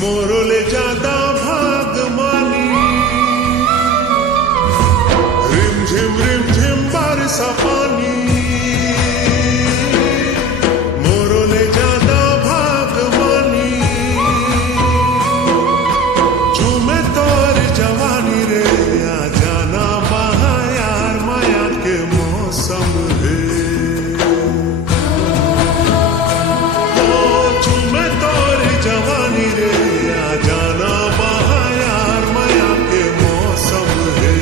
मोरले ज्यादा भाग मानी रिम झिम बरसा पानी मोरले ज्यादा भाग मानी झूमे तोर जवानी रे आ जाना बहा यार माया के मौसम है झूमे तोर जवानी रे आ जाना बहा यार माया के मौसम है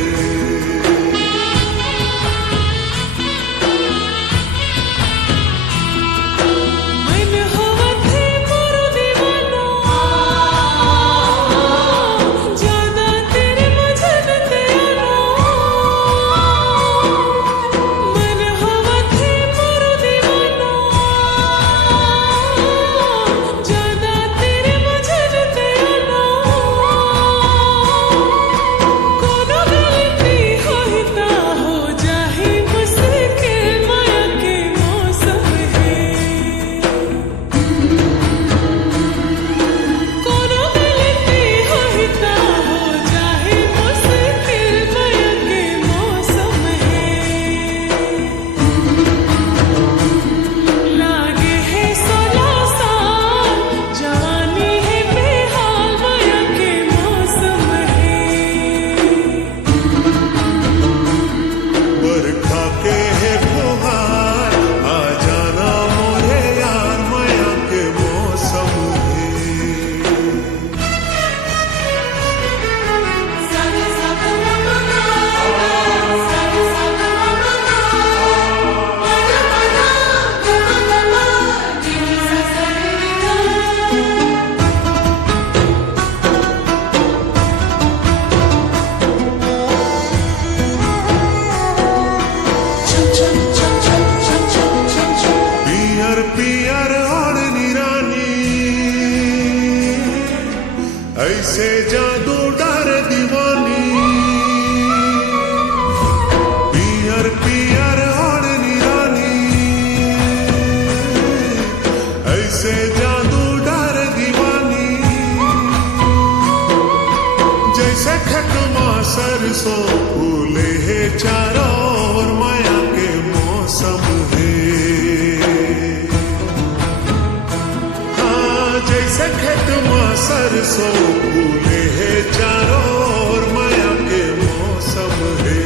पियर ओढ़नी रानी ऐसे जादू डर दीवानी पियर ओढ़नी रानी ऐसे जादू डर दीवानी जैसे खटमा सरसों फूले है चारों ओर माया के मौसम है जैसे खटमा सरसों फूले है चारों ओर माया के मौसम है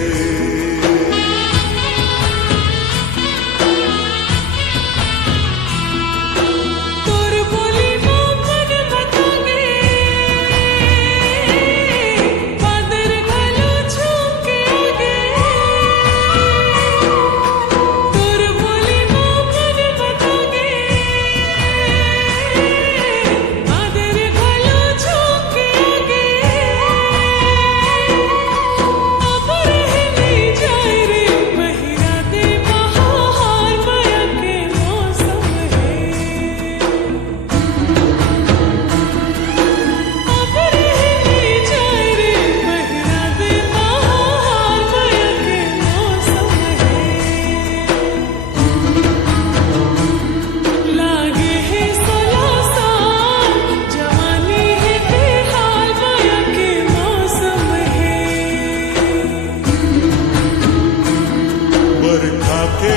बरखा के